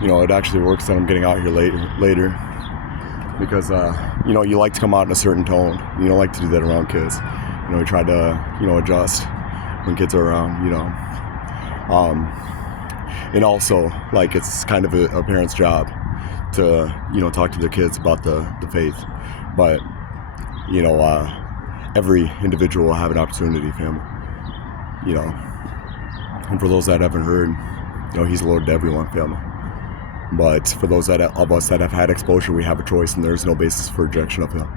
it actually works that I'm getting out here later because, you like to come out in a certain tone. You don't like to do that around kids. We try to, adjust when kids are around, and also, like, it's kind of a parent's job to, talk to their kids about the faith. But, every individual will have an opportunity, family. And for those that haven't heard, he's Lord to everyone, family. But for those of us that have had exposure, we have a choice, and there's no basis for rejection of him.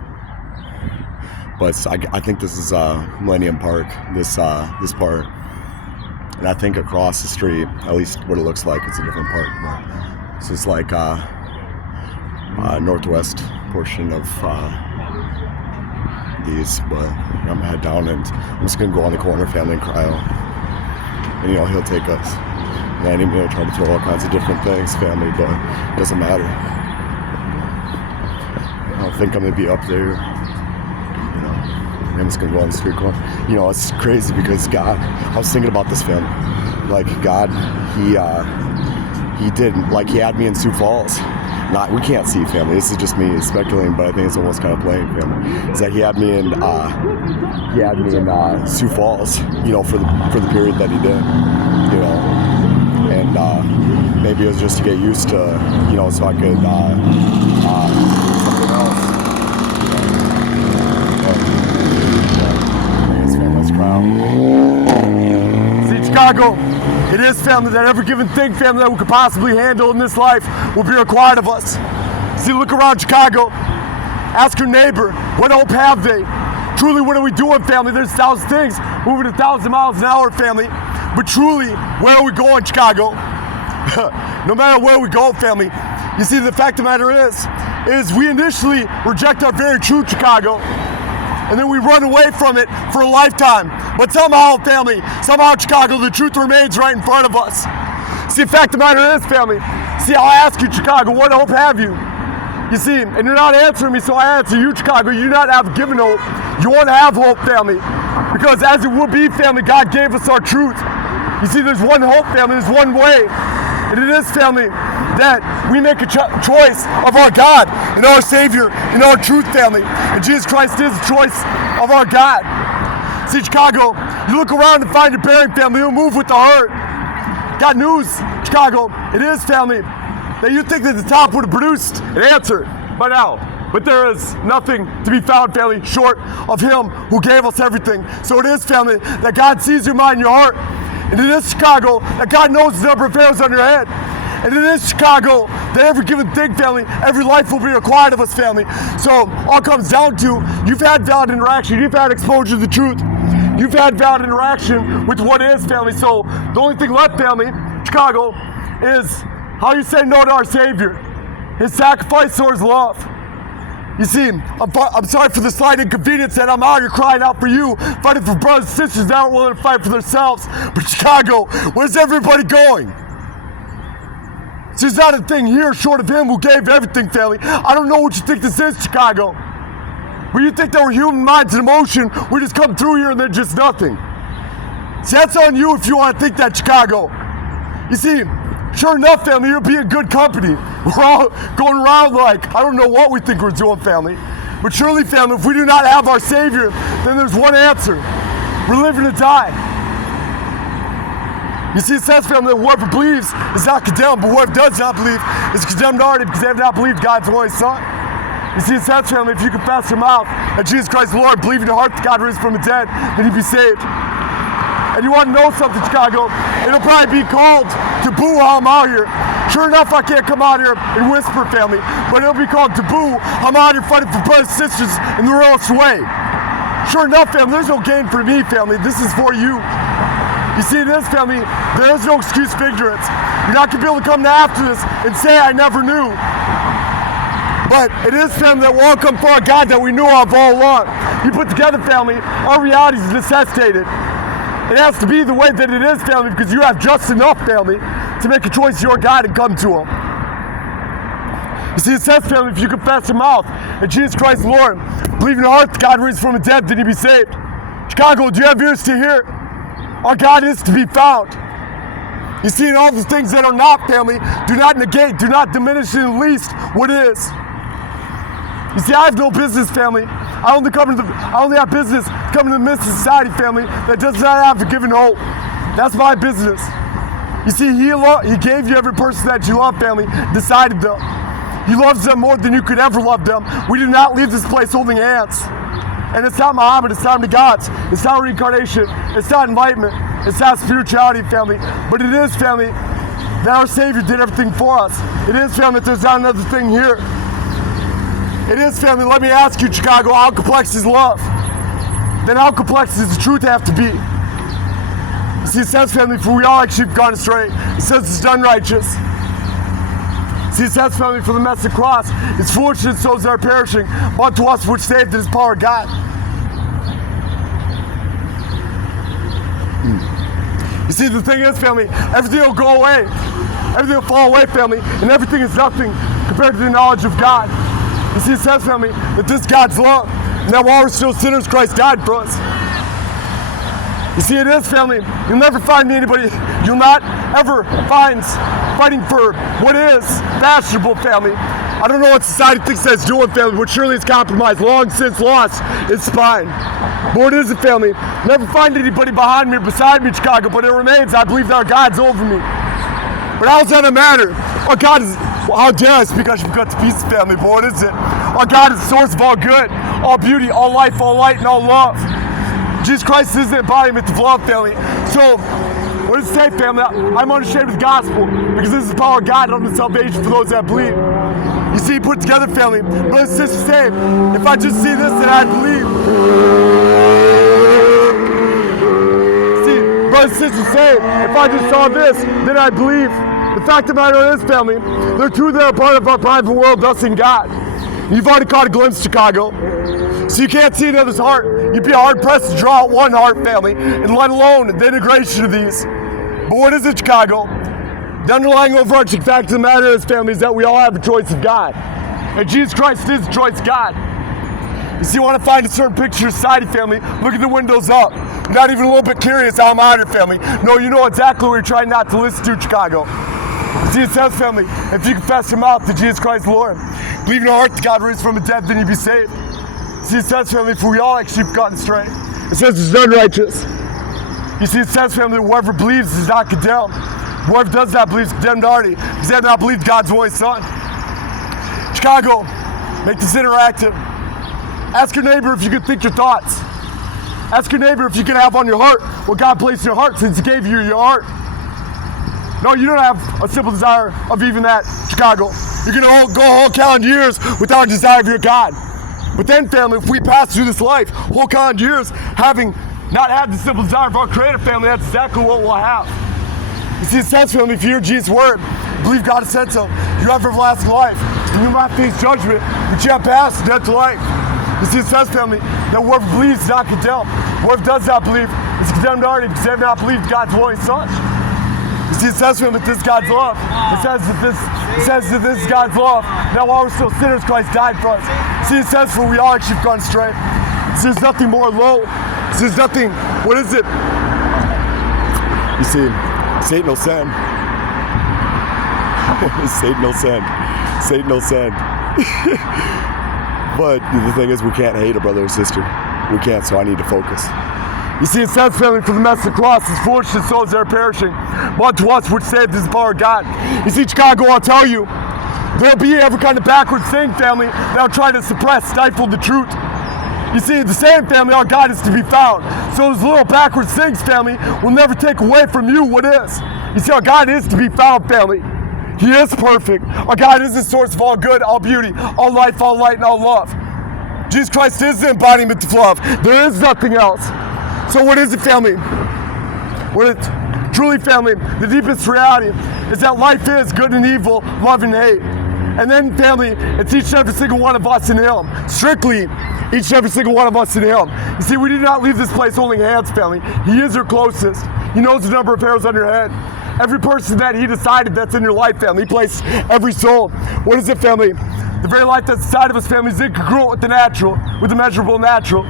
But I think this is Millennium Park, this part. And I think across the street, at least what it looks like, it's a different park. But this is like northwest portion of these. But I'm gonna head down, and I'm just gonna go on the corner, family, and cry out. And he'll take us. And try to throw all kinds of different things, family, but it doesn't matter. I don't think I'm gonna be up there. I'm just gonna go on the street corner. It's crazy because God, I was thinking about this, family. Like, God, he didn't, like, he had me in Sioux Falls. We can't see, family. This is just me speculating, but I think it's almost kind of playing, family. Is that he had me in Sioux Falls, for the period that he did, and maybe it was just to get used to, so I could do something else. Let's cry out. See, Chicago, it is, family, that every given thing, family, that we could possibly handle in this life will be required of us. See, look around Chicago. Ask your neighbor, what hope have they? Truly, what are we doing, family? There's 1,000 things moving 1,000 miles an hour, family. But truly, where are we going, Chicago? No matter where we go, family, you see, the fact of the matter is we initially reject our very truth, Chicago, and then we run away from it for a lifetime. But somehow, family, Chicago, the truth remains right in front of us. See, the fact of the matter is, family, I'll ask you, Chicago, what hope have you? You see, and you're not answering me, so I answer you, Chicago. You do not have given hope. You want to have hope, family. Because as it will be, family, God gave us our truth. You see, there's one hope, family, there's one way. And it is, family, that we make a choice of our God and our Savior and our truth, family. And Jesus Christ is the choice of our God. See, Chicago, you look around and find your bearing, family. You'll move with the heart. Got news, Chicago. It is, family, that you think that the top would have produced an answer by now. But there is nothing to be found, family, short of Him who gave us everything. So it is, family, that God sees your mind and your heart. And it is, Chicago, that God knows the number of hairs on your head. And it is, Chicago, that every given thing, family, every life will be required of us, family. So all comes down to, you've had valid interaction, you've had exposure to the truth, you've had valid interaction with what is, family. So the only thing left, family, Chicago, is how you say no to our Savior, His sacrifice or His love. You see, I'm sorry for the slight inconvenience that I'm out here crying out for you, fighting for brothers and sisters that aren't willing to fight for themselves. But Chicago, where's everybody going? See, there's not a thing here short of Him who gave everything, family. I don't know what you think this is, Chicago. But you think that we're human minds and emotion, we just come through here and they're just nothing. See, that's on you if you want to think that, Chicago. You see, sure enough, family, you'll be in good company. We're all going around like, I don't know what we think we're doing, family. But surely, family, if we do not have our Savior, then there's one answer. We're living to die. You see, it says, family, that whoever believes is not condemned, but whoever does not believe is condemned already because they have not believed God's only Son. You see, it says, family, if you confess your mouth that Jesus Christ is Lord, believe in your heart that God raised from the dead, then you'll be saved. And you want to know something, Chicago? It'll probably be called taboo while I'm out here. Sure enough, I can't come out here and whisper, family, but it'll be called taboo. I'm out here fighting for brothers and sisters in the realest way. Sure enough, family, there's no gain for me, family. This is for you. You see, this, family, there is no excuse for ignorance. You're not going to be able to come to after this and say, I never knew. But it is, family, that we'll all come for a God that we knew of all along. You put together, family, our reality is necessitated. It has to be the way that it is, family, because you have just enough, family, to make a choice to your God and come to Him. You see, it says, family, if you confess your mouth that Jesus Christ is Lord, believe in your heart that God raised from the dead, then you'll be saved. Chicago, do you have ears to hear? Our God is to be found. You see, in all the things that are not, family, do not negate, do not diminish in the least what is. You see, I have no business, family. I only have business coming to the midst of society, family, that does not have forgiven hope. That's my business. You see, he gave you every person that you love, family, decided them. He loves them more than you could ever love them. We do not leave this place holding hands. And it's not Muhammad, it's not the gods, it's not reincarnation, it's not enlightenment, it's not spirituality, family. But it is, family, that our Savior did everything for us. It is, family, that there's not another thing here. It is, family, let me ask you, Chicago, how complex is love? Then how complex does the truth have to be? You see, it says, family, for we all like sheep gone astray. It says it's unrighteous. See, it says, family, for the message of the cross is foolishness to those that are perishing, but to us which saved is power of God. You see, the thing is, family, everything will go away. Everything will fall away, family, and everything is nothing compared to the knowledge of God. You see, it says, family, that this God's love, and that while we're still sinners, Christ died for us. You see, it is, family, you'll never find anybody, you'll not ever find fighting for what is fashionable, family. I don't know what society thinks that's doing, family, but surely it's compromised, long since lost its spine. But what is it, family? Never find anybody behind me or beside me, Chicago, but it remains, I believe that our God's over me. But how does that matter? Our God is, well, how dare I speak, I should cut to pieces, family, but what is it? Our God is the source of all good, all beauty, all life, all light, and all love. Jesus Christ is the embodiment of love, family. So, what does it say, family? I'm unashamed of the gospel because this is the power of God unto salvation for those that believe. You see, put it together, family. Brothers and sisters, say, if I just see this, then I believe. See, brothers and sisters, say, if I just saw this, then I believe. The fact of the matter is, family, there are two that are part of our private world, us and God. You've already caught a glimpse, Chicago. So you can't see another's heart. You'd be hard-pressed to draw out one heart, family, and let alone the integration of these. But what is it, Chicago? The underlying overarching fact of the matter is, family, is that we all have a choice of God. And Jesus Christ is the choice of God. You see, you want to find a certain picture of society, family, look at the windows up. Not even a little bit curious how I'm out here, family. No, you know exactly what you're trying not to listen to, Chicago. See, it says, family, if you confess your mouth that Jesus Christ is Lord, believe in your heart that God raised from the dead, then you'll be saved. See, it says, family, for we all like sheep gone astray. It says it's unrighteous. You see, it says, family, whoever believes is not condemned. Whoever does not believe is condemned already, because they have not believed God's only Son. Chicago, make this interactive. Ask your neighbor if you can think your thoughts. Ask your neighbor if you can have on your heart what God placed in your heart since He gave you your heart. No, you don't have a simple desire of even that, Chicago. You're going to go whole calendar years without a desire for your God. But then, family, if we pass through this life, whole calendar years, having not had the simple desire of our Creator, family, that's exactly what we'll have. You see, it says, family, if you hear Jesus' word, believe God has sent so, you have everlasting life. And you will not face judgment, but you have passed from death to life. You see, it says, family, that whoever believes is not condemned. Whoever does not believe is condemned already because they have not believed God's only Son. You see, it says, family, that this is God's love. It says that this is God's love. Now, while we're still sinners, Christ died for us. See, it says, for we all like sheep gone astray. See, there's nothing more low. See, there's nothing, what is it? You see, Satan will send. Satan will send. Satan will send. But the thing is, we can't hate a brother or sister. We can't, so I need to focus. You see, it says, family, for the message of the cross is foolishness to those that are perishing, but to us which saved is the power of God. You see, Chicago, I'll tell you, there'll be every kind of backward thing, family, that'll try to suppress, stifle the truth. You see, the same, family, our God is to be found. So those little backwards things, family, will never take away from you what is. You see, our God is to be found, family. He is perfect. Our God is the source of all good, all beauty, all life, all light, and all love. Jesus Christ is the embodiment of love. There is nothing else. So what is it, family? What it truly, family, the deepest reality is that life is good and evil, love and hate. And then, family, it's each and every single one of us in Him. Strictly, each and every single one of us in Him. You see, we do not leave this place holding hands, family. He is your closest. He knows the number of hairs on your head. Every person that He decided that's in your life, family. He placed every soul. What is it, family? The very life that's inside of us, family, is incongruent with the natural, with the measurable natural.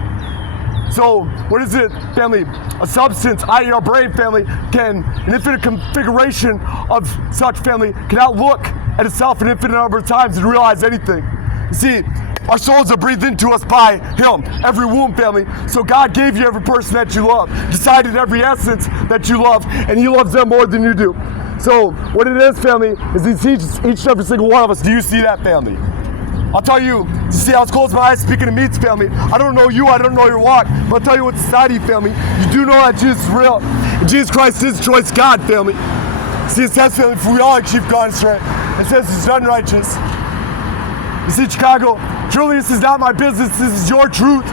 So what is it, family? A substance, i.e. our brain, family, can, an infinite configuration of such, family, cannot look at itself an infinite number of times and realize anything. You see, our souls are breathed into us by Him, every womb, family. So God gave you every person that you love, decided every essence that you love, and He loves them more than you do. So what it is, family, is He teaches each and every single one of us. Do you see that, family? I'll tell you, see, I was closing my eyes speaking to meats, family. I don't know you, I don't know your walk, but I'll tell you what society, family, you do know that Jesus is real. And Jesus Christ is the choice God, family. See, it says, family, for we all like sheep gone astray. It says He's unrighteous. You see, Chicago, truly this is not my business, this is your truth.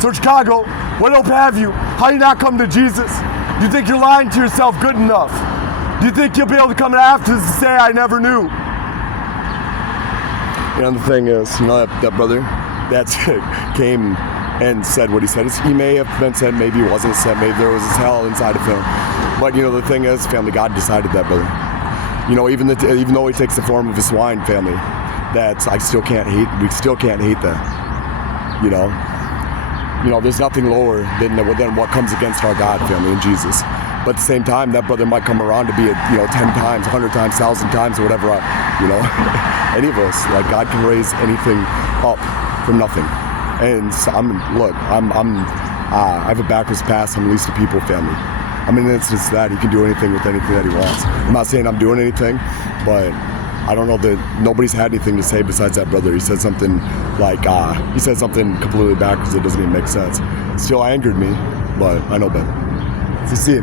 So Chicago, what hope have you? How you not come to Jesus? Do you think you're lying to yourself good enough? Do you think you'll be able to come after this and say, I never knew? And the thing is, you know, that brother that came and said what he said. He may have been said, maybe he wasn't said, maybe there was hell inside of him. But, you know, the thing is, family, God decided that, brother. You know, even though He takes the form of a swine, family, that we still can't hate that. You know, there's nothing lower than what comes against our God, family, in Jesus. But at the same time, that brother might come around to be 10 times, 100 times, 1,000 times, or whatever, any of us. Like, God can raise anything up from nothing. And so I have a backwards past. I'm least of people, family. I'm in an instance that He can do anything with anything that He wants. I'm not saying I'm doing anything, but I don't know that nobody's had anything to say besides that brother. He said something like, he said something completely backwards that doesn't even make sense. Still angered me, but I know better. So see,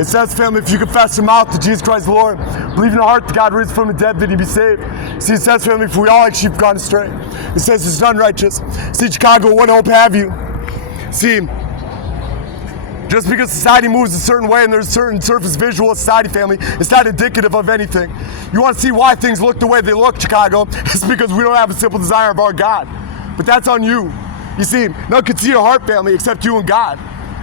it says, family, if you confess your mouth to Jesus Christ the Lord, believe in your heart that God raised from the dead, that you be saved. See, it says, family, for we all like sheep gone astray. It says it's unrighteous. See, Chicago, what hope have you? See, just because society moves a certain way and there's a certain surface visual of society, family, it's not indicative of anything. You want to see why things look the way they look, Chicago? It's because we don't have a simple desire of our God. But that's on you. You see, none can see your heart, family, except you and God.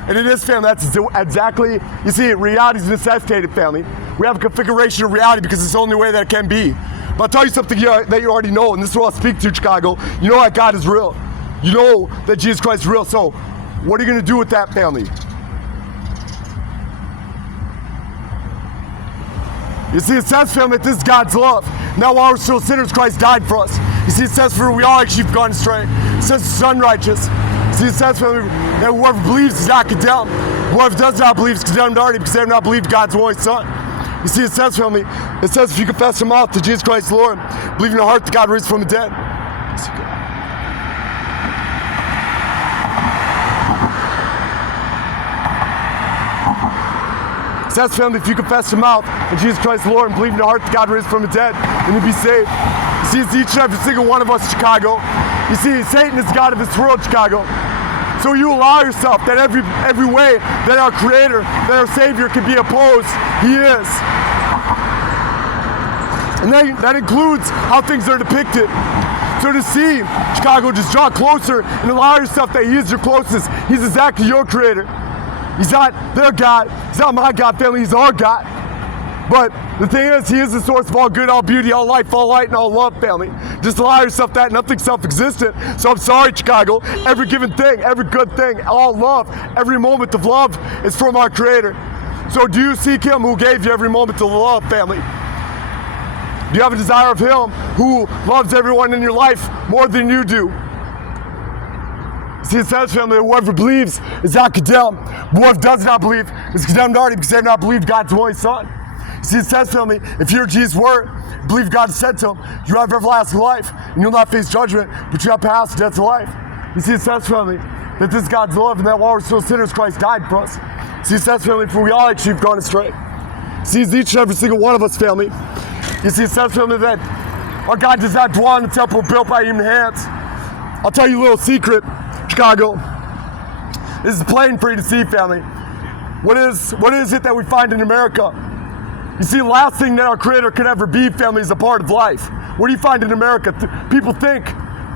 And it is, family, that's exactly, you see, reality is necessitated, family. We have a configuration of reality because it's the only way that it can be. But I'll tell you something that you already know, and this is what I'll speak to, Chicago. You know that God is real. You know that Jesus Christ is real. So what are you going to do with that, family? You see, it says, family, that this is God's love. Now while we're still sinners, Christ died for us. You see, it says, for we all like sheep gone astray. It says it's unrighteous. See, it says, family, that whoever believes is not condemned. Whoever does not believe is condemned already because they have not believed God's only Son. You see, it says, family, it says if you confess your mouth to Jesus Christ the Lord, believe in your heart that God raised from the dead. It says, family, if you confess your mouth in Jesus Christ the Lord and believe in your heart that God raised from the dead, then you'll be saved. You see, it's each and every single one of us, Chicago. You see, Satan is the God of this world, Chicago. So you allow yourself that every way that our Creator, that our Savior can be opposed, He is. And that includes how things are depicted. So to see Chicago, just draw closer and allow yourself that He is your closest. He's exactly your Creator. He's not their God. He's not my God, family. He's our God. But the thing is, He is the source of all good, all beauty, all life, all light, and all love, family. Just allow yourself that. Nothing's self-existent. So I'm sorry, Chicago. Every given thing, every good thing, all love, every moment of love is from our Creator. So do you seek Him who gave you every moment of love, family? Do you have a desire of Him who loves everyone in your life more than you do? See, it says, family, that whoever believes is not condemned. But whoever does not believe is condemned already because they have not believed God's only Son. See, it says, family, if you're Jesus' word, believe God said to Him, you have everlasting life, and you'll not face judgment, but you have passed death to life. You see, it says, family, that this is God's love, and that while we're still sinners, Christ died for us. See, it says, family, for we all like sheep gone astray. See, it's each and every single one of us, family. You see, it says, family, that our God does not dwell in the temple built by human hands. I'll tell you a little secret, Chicago. This is plain for you to see, family. What is it that we find in America? You see, the last thing that our Creator could ever be, family, is a part of life. What do you find in America? People think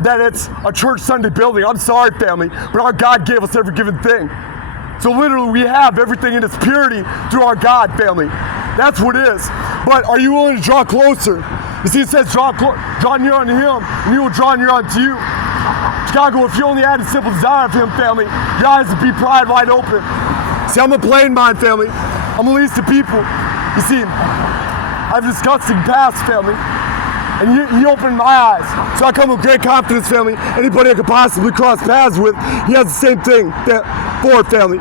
that it's a church Sunday building. I'm sorry, family, but our God gave us every given thing. So literally, we have everything in its purity through our God, family. That's what it is. But are you willing to draw closer? You see, it says draw near unto Him, and He will draw near unto you. Chicago, if you only had a simple desire of him, family, your eyes would be pried wide open. See, I'm a plain mind, family. I'm the least of people. You see, I have a disgusting past, family. And he opened my eyes. So I come with great confidence, family. Anybody I could possibly cross paths with, he has the same thing for, family.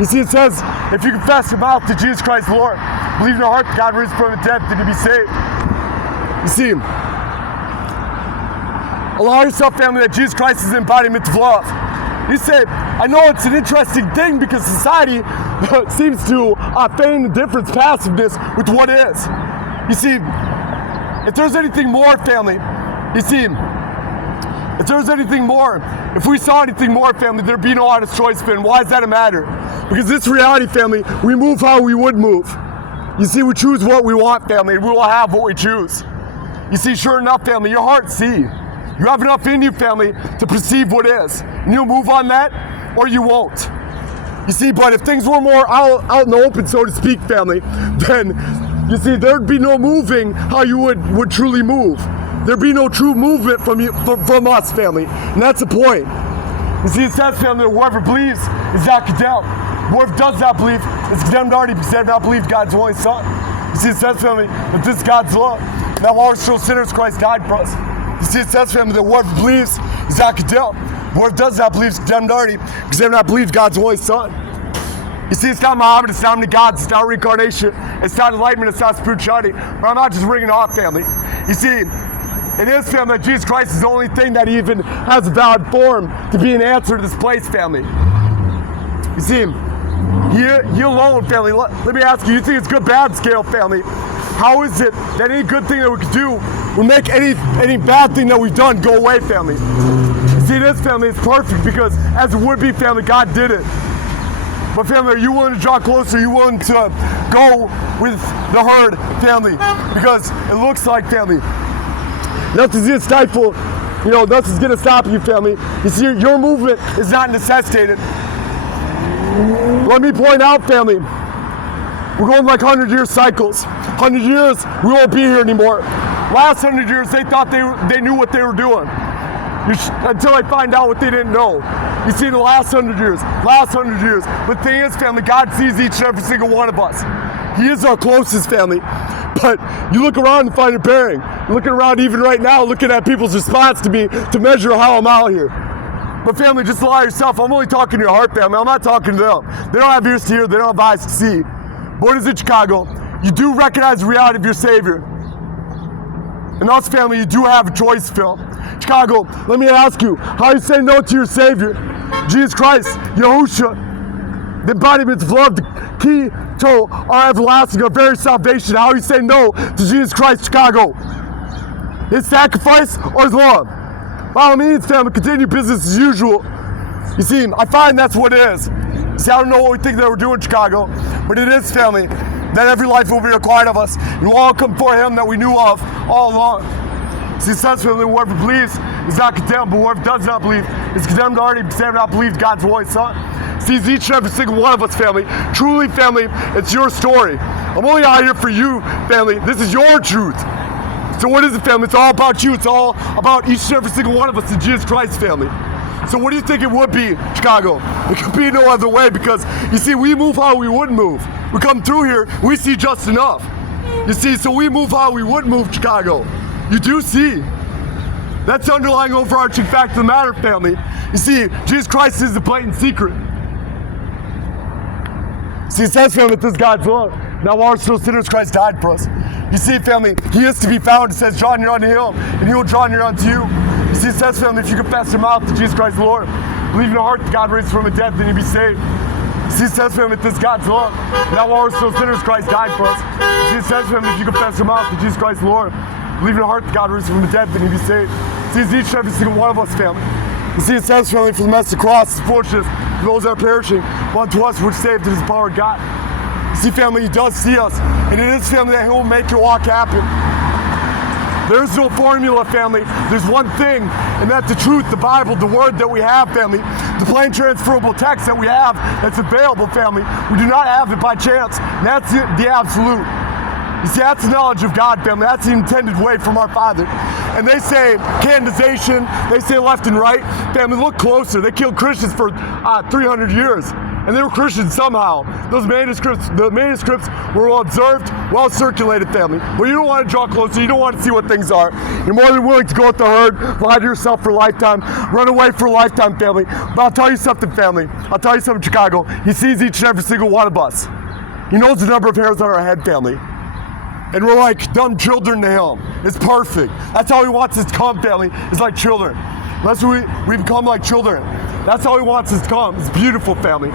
You see, it says, if you confess your mouth to Jesus Christ Lord, believe in your heart that God raised from the dead, then you'll be saved. You see, allow yourself, family, that Jesus Christ is the embodiment of love. You say, I know it's an interesting thing because society seems to feign the difference, passiveness with what is. You see, if there's anything more, family, you see, if there's anything more, if we saw anything more, family, there'd be no honest choice, family. Why does that matter? Because this reality, family, we move how we would move. You see, we choose what we want, family, and we will have what we choose. You see, sure enough, family, your heart see. You have enough in you, family, to perceive what is. And you'll move on that, or you won't. You see, but if things were more out in the open, so to speak, family, then, you see, there'd be no moving how you would truly move. There'd be no true movement from us, family. And that's the point. You see, it says, family, that whoever believes is not condemned. Whoever does not believe is condemned already because they have not believed God's only Son. You see, it says, family, that this is God's love. Now all are still sinners, Christ died for us. You see, it says, family, that whoever believes is not condemned. Whoever does not believe is condemned already because they have not believed God's only Son. You see, it's not Muhammad, it's not many gods, it's not reincarnation, it's not enlightenment, it's not spirituality. But I'm not just ringing it off, family. You see, it is, family, that Jesus Christ is the only thing that even has a valid form to be an answer to this place, family. You see, he alone, family, let me ask you, you think it's good, bad scale, family? How is it that any good thing that we could do will make any bad thing that we've done go away, family? You see, this, family, is perfect because as it would be, family, God did it. But, family, are you willing to draw closer? Are you willing to go with the herd, family? Because it looks like, family, nothing's going to stifle, nothing's going to stop you, family. You see, your movement is not necessitated. Let me point out, family, we're going like 100-year cycles. 100 years, we won't be here anymore. Last 100 years, they thought they knew what they were doing. Until I find out what they didn't know. You see, the last 100 years. But the thing is, family, God sees each and every single one of us. He is our closest, family. But you look around and find your bearing. Looking around even right now, looking at people's response to me to measure how I'm out here. But, family, just allow yourself. I'm only talking to your heart, family. I'm not talking to them. They don't have ears to hear. They don't have eyes to see. But what is it, Chicago? You do recognize the reality of your Savior. And us, family, you do have a choice, Phil. Chicago, let me ask you, how you say no to your Savior? Jesus Christ, Yahushua, the embodiment of love, the key to our everlasting, our very salvation. How you say no to Jesus Christ, Chicago? His sacrifice or his love? By all means, family, continue business as usual. You see, I find that's what it is. See, I don't know what we think that we're doing, Chicago, but it is, family, that every life will be required of us. And we'll all come for him that we knew of all along. See, it says, family, whoever believes is not condemned, but whoever does not believe is condemned already because they have not believed God's only Son. See, it's each and every single one of us, family. Truly, family, it's your story. I'm only out here for you, family. This is your truth. So what is it, family? It's all about you. It's all about each and every single one of us in Jesus Christ, family. So what do you think it would be, Chicago? It could be no other way because, you see, we move how we would move. We come through here, we see just enough. You see, so we move how we would move, Chicago. You do see. That's the underlying overarching fact of the matter, family. You see, Jesus Christ is the blatant secret. See, it says, family, that this is God's love. Now while we're still sinners, Christ died for us. You see, family, he is to be found. It says, draw near unto him, and he will draw near unto you. You see, it says, family, if you confess your mouth to Jesus Christ the Lord, believe in your heart that God raised from the dead, then you'll be saved. You see, it says, family, that this is God's love. Now while we're still sinners, Christ died for us. You see, it says, family, if you confess your mouth to Jesus Christ the Lord, believe in your heart that God raised from the dead, then you'll be saved. See, it's each and every single one of us, family. You see, it says, family, for the message of the cross is foolishness for those that are perishing, but unto us which saved through the power of God. You see, family, he does see us, and it is, family, that he will make your walk happen. There's no formula, family. There's one thing, and that's the truth, the Bible, the word that we have, family. The plain transferable text that we have that's available, family. We do not have it by chance, and that's the absolute. You see, that's the knowledge of God, family. That's the intended way from our Father. And they say canonization, they say left and right. Family, look closer. They killed Christians for 300 years. And they were Christians somehow. Those the manuscripts were well observed, well circulated, family. Well, you don't want to draw closer. You don't want to see what things are. You're more than willing to go with the herd, lie to yourself for a lifetime, run away for a lifetime, family. But I'll tell you something, family. I'll tell you something, Chicago. He sees each and every single one of us. He knows the number of hairs on our head, family. And we're like dumb children to him. It's perfect. That's how he wants us to come, family. It's like children. Unless we become like children. That's how he wants us to come. It's beautiful, family.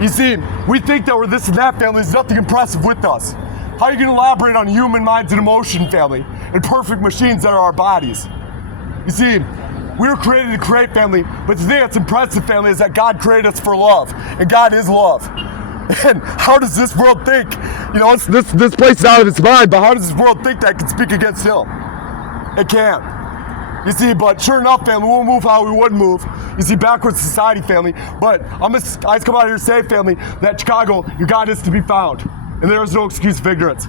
You see, we think that we're this and that, family. There's nothing impressive with us. How are you going to elaborate on human minds and emotion, family, and perfect machines that are our bodies? You see, we were created to create, family, but the thing that's impressive, family, is that God created us for love, and God is love. And how does this world think? You know, this place is out of its mind, but how does this world think that it can speak against him? It can't. You see, but sure enough, family, we'll move how we wouldn't move. You see, backwards society, family. But I just come out here to say, family, that Chicago, your God is to be found. And there is no excuse of ignorance.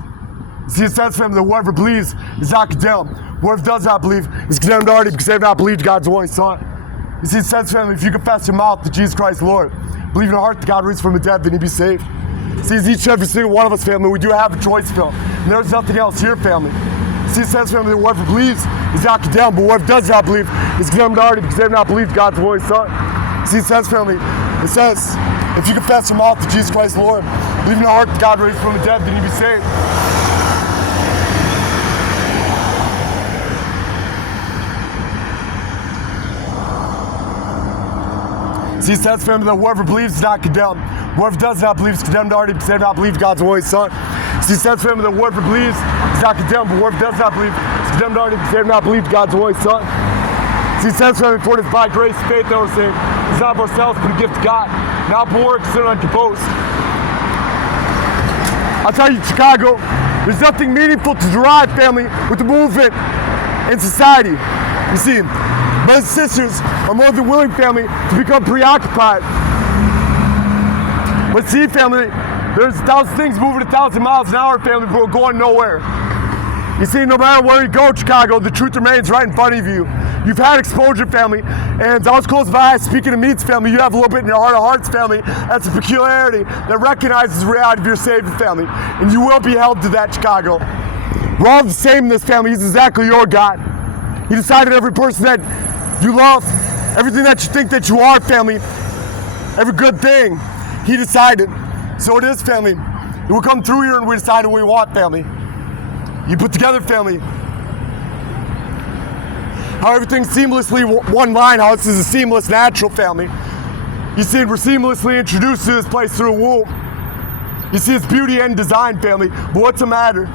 You see, it says, family, that whoever believes is not condemned. Whoever does not believe is condemned already because they have not believed God's only Son. You see, it says, family, if you confess your mouth that Jesus Christ is Lord, believe in your heart that God raised from the dead, then you be saved. See, as each and every single one of us, family, we do have a choice, family. And there's nothing else here, family. See, it says, family, that whoever believes is not condemned, but whoever does not believe is condemned already because they have not believed God's only Son. See, it says, family, it says, if you confess your mouth that Jesus Christ is Lord, believe in your heart that God raised from the dead, then you be saved. See, it says, family, that whoever believes is not condemned. Whoever does not believe is condemned already because they have not believed God's only Son. See, it says, family, that whoever believes is not condemned, but whoever does not believe is condemned already because they have not believed God's only Son. See, it says, family, for it is by grace and faith that we're saved. It's not of ourselves, but a gift of God. Not for works, so not to boast. I'll tell you, Chicago, there's nothing meaningful to derive, family, with the movement in society. You see, brothers and sisters are more than willing, family, to become preoccupied. But see, family, there's 1,000 things moving 1,000 miles an hour, family, but we're going nowhere. You see, no matter where you go, Chicago, the truth remains right in front of you. You've had exposure, family, and I was close by. Speaking of meats, family, you have a little bit in your heart of hearts, family. That's a peculiarity that recognizes the reality of your Savior, family, and you will be held to that, Chicago. We're all the same in this, family. He's exactly your God. He decided every person that you love, everything that you think that you are, family, every good thing, He decided. So it is, family. We come through here and we decide what we want, family. You put together, family, how everything's seamlessly one line, how this is a seamless, natural, family. You see, we're seamlessly introduced to this place through a womb. You see its beauty and design, family, but what's the matter?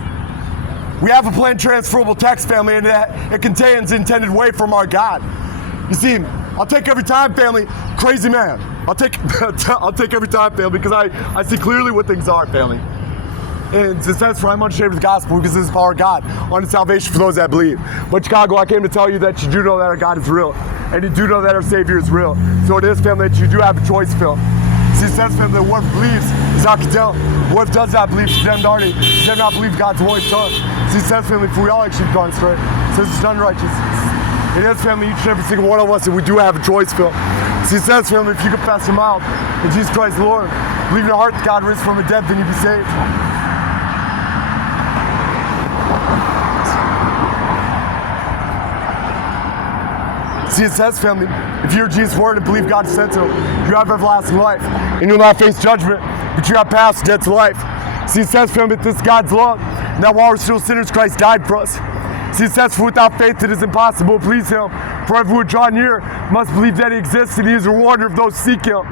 We have a plain transferable text, family, and it contains the intended way from our God. You see, I'll take every time, family, crazy man. I'll take every time, family, because I see clearly what things are, family. And it says, for I'm unashamed of the gospel, because this is the power of God unto salvation for those that believe. But Chicago, I came to tell you that you do know that our God is real, and you do know that our Savior is real. So it is, family, that you do have a choice, Phil. See, it says, family, that whoever believes is not condemned. Whoever does not believe is condemned already. They have not believed God's only Son. See, it says, family, for we all actually gone astray. It says it's unrighteous. It is, family, each and every single one of us, and we do have a choice, Phil. See, it says, family, if you confess your mouth that Jesus Christ is Lord, believe in your heart that God raised from the dead, then you be saved. See, it says, family, if you hear Jesus' word and believe God sent him, you have everlasting life. And you'll not face judgment, but you have passed death to life. See, it says, family, that this is God's love, and that while we're still sinners, Christ died for us. See, it says, for without faith it is impossible to please him. For everyone draw near must believe that he exists, and he is a rewarder of those who seek him.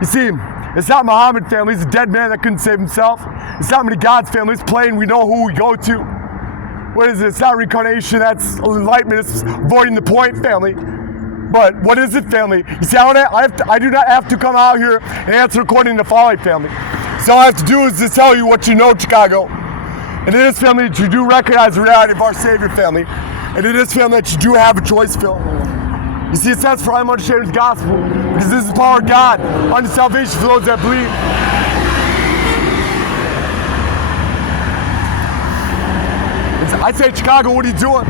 You see, it's not Muhammad, family. He's a dead man that couldn't save himself. It's not many gods, family. It's plain. We know who we go to. What is it? It's not reincarnation. That's enlightenment. It's avoiding the point, family. But what is it, family? You see, I do not have to come out here and answer according to folly, family. So all I have to do is just tell you what you know, Chicago. And it is, family, that you do recognize the reality of our Savior, family. And it is, family, that you do have a choice, Phil. You see, it says, for I am unashamed of the gospel, because this is the power of God unto salvation for those that believe. I say, Chicago, what are you doing?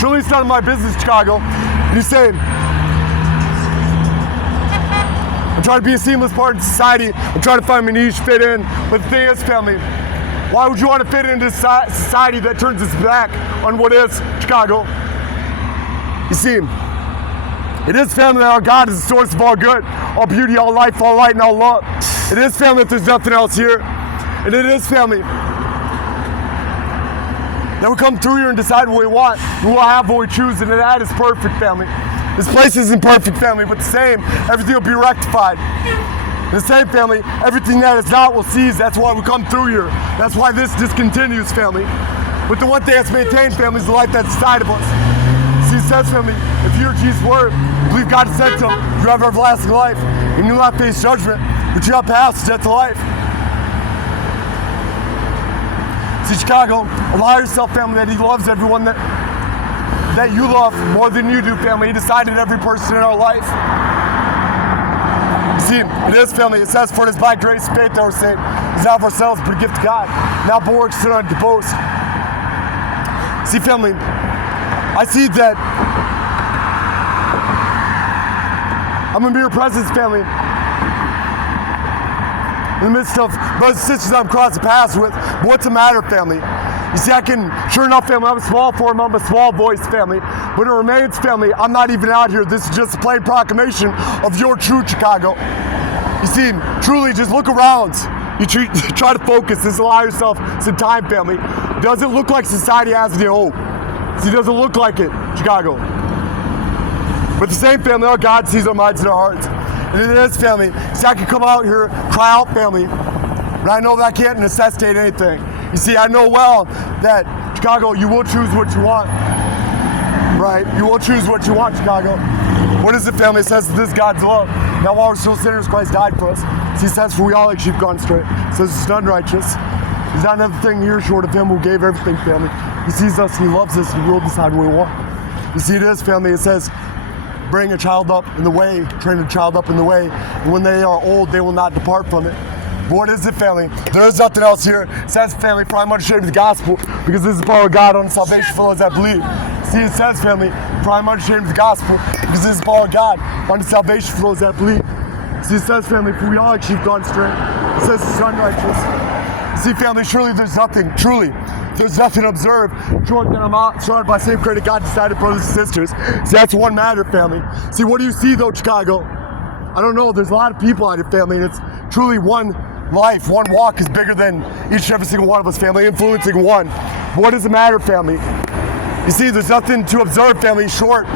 Truly, it's none of my business, Chicago. And you say, I'm trying to be a seamless part of society. I'm trying to find my niche, fit in. But the thing is, family, why would you want to fit into society that turns its back on what is Chicago? You see, it is, family, that our God is the source of all good, all beauty, all life, all light, and all love. It is, family, that there's nothing else here. And it is, family, that we come through here and decide what we want. We will have what we choose, and that is perfect, family. This place isn't perfect, family, but the same, everything will be rectified. The same, family, everything that is not will cease. That's why we come through here. That's why this discontinues, family. But the one thing that's maintained, family, is the life that's inside of us. See, it says, family, if you hear Jesus' word, believe God has sent him, you have everlasting life, and you will not face judgment, but you have passed death to life. See, Chicago, allow yourself, family, that he loves everyone that you love more than you do, family. He decided every person in our life. See, it is, family. It says, for it is by grace and faith that we're saved. It's not of ourselves, but a gift of God. Not by works, none to boast. See, family, I see that I'm in your presence, family. In the midst of brothers and sisters I'm crossing paths with. But what's the matter, family? You see, I can, sure enough, family, I'm a small form, I'm a small voice, family. But it remains, family, I'm not even out here. This is just a plain proclamation of your true Chicago. You see, truly, just look around. You try to focus, just allow yourself some time, family. Does it look like society has any hope? See, it doesn't look like it, Chicago. But the same, family, our God sees our minds and our hearts. And it is, family. See, I can come out here, cry out, family, but I know that I can't necessitate anything. You see, I know well that, Chicago, you will choose what you want. Right? You will choose what you want, Chicago. What is it, family? It says this is God's love. Now while we're still sinners, Christ died for us. See, it says, for we all like sheep gone astray. It says it's unrighteous. There's not another thing here short of him who gave everything, family. He sees us, he loves us, and he will decide what we want. You see, it is, family. It says, bring a child up in the way, train a child up in the way, and when they are old, they will not depart from it. But what is it, family? There is nothing else here. It says, family, for I'm unashamed of the gospel, because this is the power of God on salvation for those that believe. See, it says, family, for I'm unashamed of the gospel, because this is the power of God on salvation for those that believe. See, it says, family, for we all like sheep gone astray. It says it's unrighteous. See, family, surely there's nothing, truly, there's nothing to observe short that I'm out, surrounded by same credit God decided, brothers and sisters. See, that's one matter, family. See, what do you see, though, Chicago? I don't know, there's a lot of people out here, family, and it's truly one life, one walk is bigger than each and every single one of us, family, influencing one. But what does it matter, family? You see, there's nothing to observe, family, short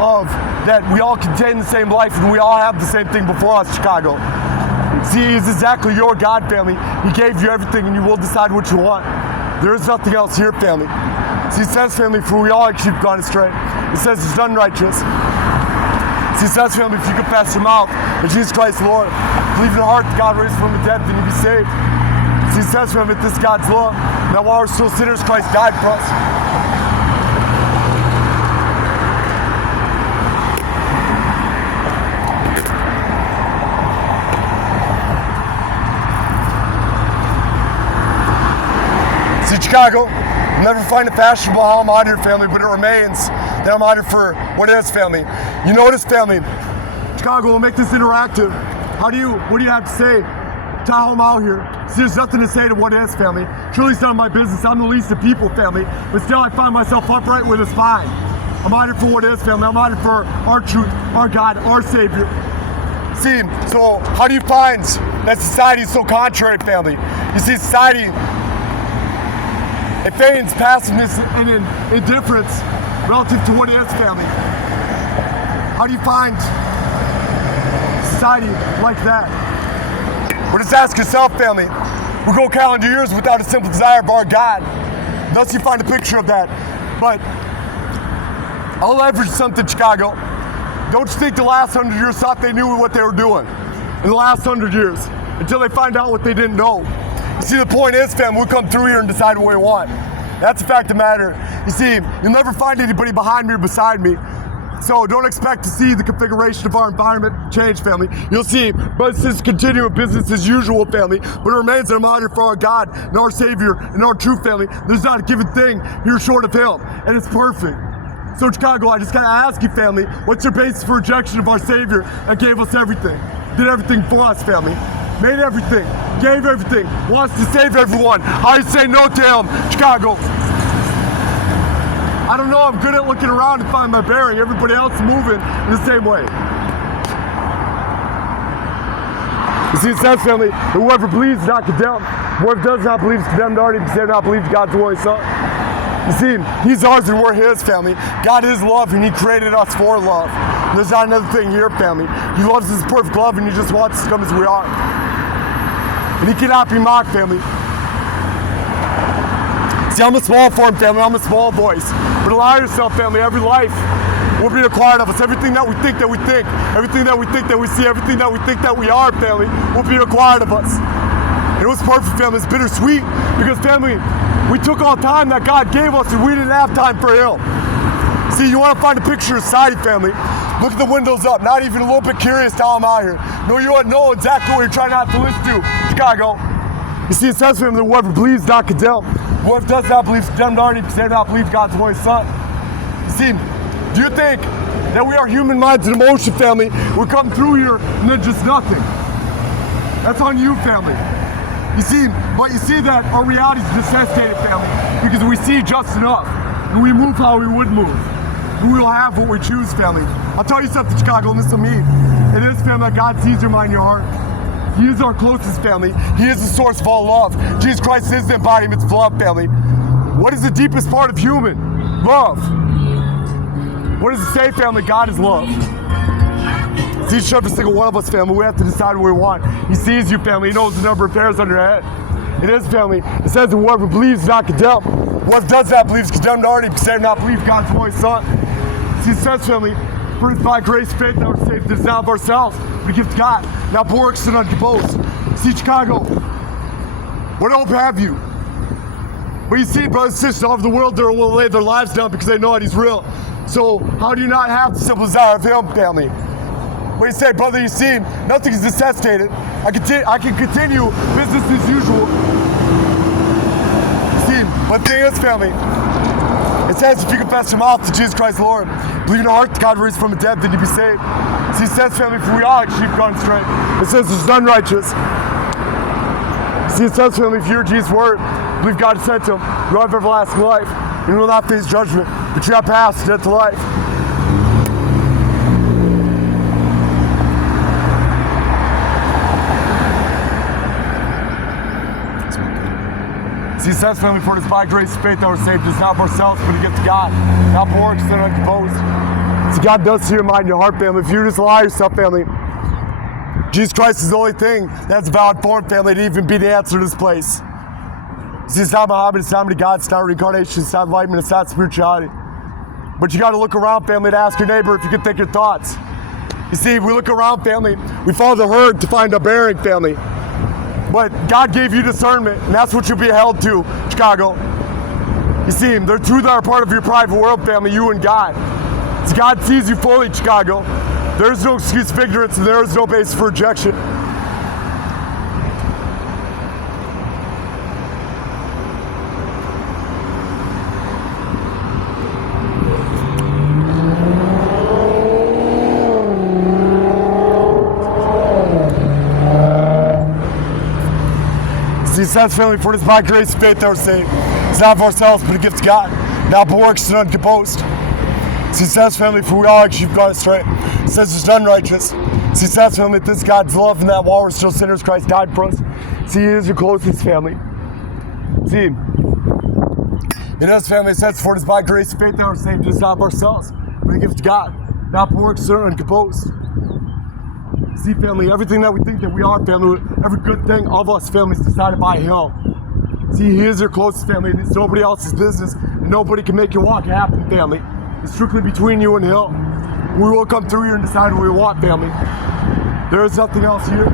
of that we all contain the same life and we all have the same thing before us, Chicago. See, he's exactly your God, family. He gave you everything and you will decide what you want. There is nothing else here, family. See, it says, family, for we all like sheep gone astray. It says it's unrighteous. See, it says, family, if you confess your mouth that Jesus Christ, Lord, believe in your heart that God raised from the dead, then you'll be saved. See, it says, family, this is God's love. Now while we're still sinners, Christ died for us. Chicago, I'll never find it fashionable how I'm out here, family, but it remains that I'm out here for what is, family. You notice, family, Chicago will make this interactive. What do you have to say to how I'm out here? See, there's nothing to say to what is, family. Truly, it's none of my business. I'm the least of people, family, but still I find myself upright with a spine. I'm out here for what is, family. I'm out here for our truth, our God, our Savior. See, so how do you find that society is so contrary, family? You see, society, it feigns passiveness and indifference relative to what it is, family. How do you find society like that? Well, just ask yourself, family. We'll go calendar years without a simple desire of our God. Thus you find a picture of that. But I'll leverage something, Chicago. Don't you think the last 100 years thought they knew what they were doing in the last 100 years until they find out what they didn't know? You see, the point is, fam, we'll come through here and decide what we want. That's the fact of the matter. You see, you'll never find anybody behind me or beside me So don't expect to see the configuration of our environment change, family. You'll see brothers and sisters continue with business as usual, family, but it remains a model for our God and our Savior and our true family. There's not a given thing here short of Him, and it's perfect. So Chicago, I just gotta ask you, family, what's your basis for rejection of our Savior that gave us everything? Did everything for us, family. Made everything, gave everything, wants to save everyone. I say no to Him, Chicago. I don't know, I'm good at looking around to find my bearing. Everybody else is moving in the same way. You see, it says, family, that whoever believes is not condemned. Whoever does not believe is condemned already because they have not believed God's only Son. You see, He's ours and we're His, family. God is love and He created us for love. And there's not another thing here, family. He loves us with perfect love and He just wants us to come as we are. And He cannot be mocked, family. See, I'm a small form, family. I'm a small voice. But allow yourself, family, every life will be required of us. Everything that we think, everything that we think that we see, everything that we think that we are, family, will be required of us. And it was perfect, family. It's bittersweet because, family, we took all time that God gave us and we didn't have time for Him. See, you want to find a picture of society, family. Look at the windows up, not even a little bit curious how I'm out here. No, you don't know exactly what you're trying not to listen to, Chicago. You see, it says, family, that whoever believes is not condemned. Whoever does not believe is condemned already because they do not believe God's only Son. You see, do you think that we are human minds and emotion, family? We come through here and then just nothing. That's on you, family. You see, but you see that our reality is necessitated, family, because we see just enough, and we move how we would move. And we will have what we choose, family. I'll tell you something, Chicago, and this will mean. It is, family, that God sees your mind, your heart. He is our closest family. He is the source of all love. Jesus Christ is the embodiment of love, family. What is the deepest part of human? Love. What does it say, family? God is love. See each every single one of us, family. We have to decide what we want. He sees you, family. He knows the number of hairs on your head. It is, family. It says that whoever believes is not condemned. Whoever does not believe is condemned already because they have not believed God's only Son. See, it says, family, for it's by grace, faith, that we're saved. This is not of ourselves, but a gift of God. Not works and unto boast. See, Chicago, what hope have you? But you see, brothers and sisters all over the world, they will lay their lives down because they know that He's real. So how do you not have the simple desire of Him, family? But you say, brother, you see, nothing is necessitated. I can continue business as usual. See, but the thing is, family, it says if you confess your mouth to Jesus Christ Lord, believe in your heart that God raised from the dead, then you be saved. See, it says, family, for we all like sheep gone astray. It says there's none righteous. See, it says, family, if you hear Jesus' word, believe God has sent Him, you have everlasting life, and you will not face judgment, but you have passed death to life. See, it says, family, for it is by grace and faith that we're saved. It's not of ourselves, but a gift of God. Not for works that are composed. See, God does see your mind and your heart, family. If you just allow yourself, family, Jesus Christ is the only thing that's valid form, family, to even be the answer to this place. See, it's not Muhammad, it's not many God, it's not reincarnation, it's not enlightenment, it's not spirituality. But you got to look around, family, to ask your neighbor if you can think your thoughts. You see, if we look around, family, we follow the herd to find our bearing, family. But God gave you discernment, and that's what you'll be held to, Chicago. You see, there are two that are part of your private world, family, you and God. So God sees you fully, Chicago. There is no excuse for ignorance, and there is no basis for rejection. He says, family, for it is by grace and faith that we're saved. It's not of ourselves, but a gift of God. Not by works and unto boast. He says, family, for we all like sheep gone astray. He says there's none righteous. He says, family, that this God's love and that while we're still sinners, Christ died for us. See, He is your closest family. See, in us, family, it says, for it is by grace and faith that we're saved. It's not of ourselves, but a gift of God. Not by works and unto boast. See, family, everything that we think that we are, family, every good thing of us, family, is decided by Him. See, He is your closest family, and it's nobody else's business, and nobody can make your walk happen, family. It's strictly between you and Him. We will come through here and decide what we want, family. There is nothing else here.